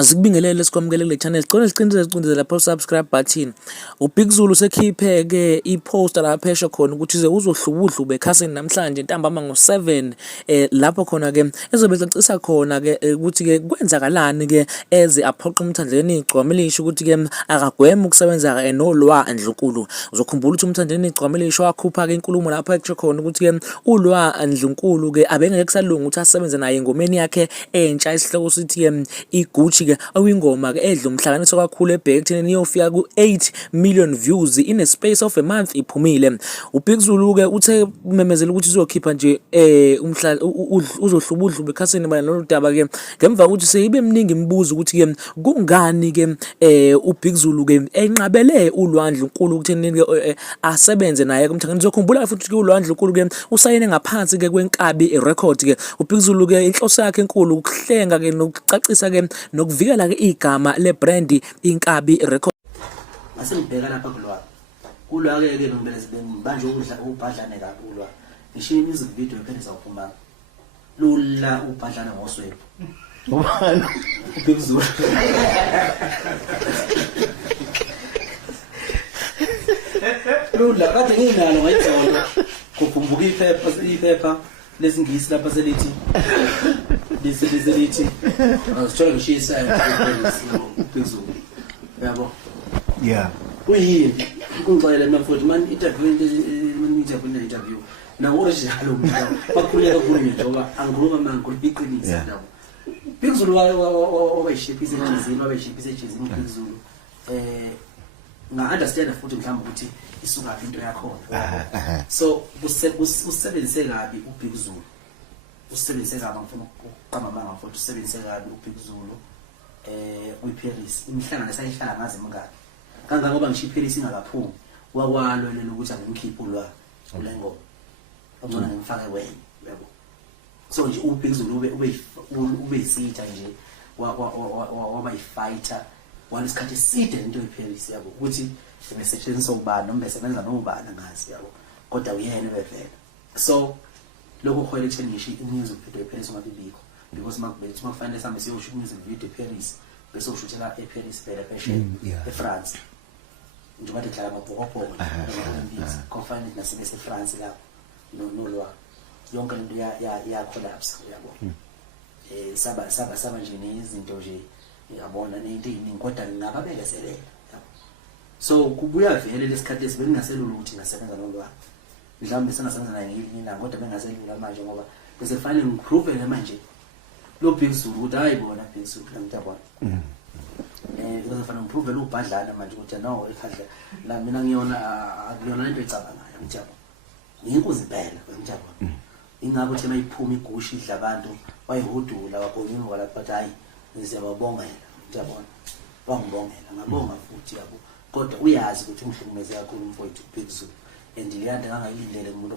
Azikubingelele sikwamukele kule channel. Sicela sicindezele lapho subscribe button. uBig Zulu sekhiphe ke iposter lapha phesha khona ukuthi uze uzohlubuhlu bekhasini namhlanje ntambama ngo7 lapho khona ke ezobe ecacisa khona ke ukuthi ke kwenzakalani ke eze aphoqa uMthandeni igcwamelisho ukuthi ke akagwema ukusebenza enolwa Ndlunkulu. Uzokhumbula ukuthi uMthandeni igcwamelisho wakhupha ke inkulumo lapha ekusho khona ukuthi ke ulwa Ndlunkulu ke abengeke kusalunga ukuthi asebenze naye engomeni yakhe entsha isihloko sithi ke iguchi ke awingoma ke edla umhlanganiso kakhulu ebhektheni iyofika ku8 million views in a space of a month iphumile. uBig Zulu ke uthe memezela ukuthi uzokhipha nje uzohlubudlu bekhasini bana lolu daba ke ngemva ukuthi seyibe eminingi imibuzo ukuthi ke kungani ke uBig Zulu ke enqabele ulwandle uNkulu ukutheni ke asebenze naye kumthangani. Uzokhumbula futhi ke ulwandle uNkulu ke usayine ngaphansi ke kwenkabi record ke uBig Zulu ke inhloso yakhe enkulu ukuhlenga ke nokucacisa ke nokuvikela ke igama le brand inkabi record. Asengibheka lapha kulwa ke nombelezi manje ukudla ubhadlane kabi ulwa ngisho music video phela izawuphuma lula ubhadlana ngoswebo ubani uBig Zulu lula kade nginalo ngayithola kuphumbuka iphepha lesingisi lapha selithi lisithi asithola ngishisa uBig Zulu yabo yeah uyini kungixolela mafowethu man interview na original umntwana bakhuleka kulo njengoba angikhuluma manje iqiniso lapho Big Zulu wayeshiphize ejizini Big Zulu nga understand futhi mhlawumbe ukuthi isuka into yakho so usebenzise kabi uBig Zulu usebenzise kabi ngifuna ukuqamba manga futhi usebenzise kabi uBig Zulu kwiParis imhlangano sayihlala ngaze mngaka kanga ngoba ngishiParis ingakaphumi wakwalwelela ukuthi angimkhiphe ulwa kule ngoma ngizona ngimfake wena yabo so nje uBig Zulu ube isitha nje waba ifighter walesikhathi eside into eParis yabo ukuthi besetshenziswa ubani noma besebenza nobani ngazi yabo kodwa uyena bevela so lokho khwele ekutheni ngisho imusic video eParis ngabibikho because makubethi makufanele sambe siyoshoot music video eParis bese ushuthela eParis phela phesheya eFrance njengoba edlala amabhokobhoko confined nasebese France lapho nolwa yonke lento ya collapse yabo saba nje nezinto nje yabona nento eziningi kodwa ngingababelezelela yabo so kubuya vele lesikhathi esibengaselula ukuthi ngasebenza nolwa mhlawumbe sengasebenza naye ngiyina kodwa bengaselula manje ngoba bese kufanele ngiprove manje lo Big Zulu ukuthi hayibona Big Zulu ngiyabona kuzofanele ngiprove lo ubhadlana manje ukuthi no ekhadla la mina ngiyona into ecabangayo ngiyabona ngiyinkuzi impela ngiyabona ingakho thema iphuma igushi idla abantu wayihudula wabonga wala but hayi ngizababongela ngiyabona wangibongela ngabonga futhi yabo kodwa uyazi ukuthi umhlukumeze kakhulu umfowethu Big Zulu and liyanda ngangayilindele kumuntu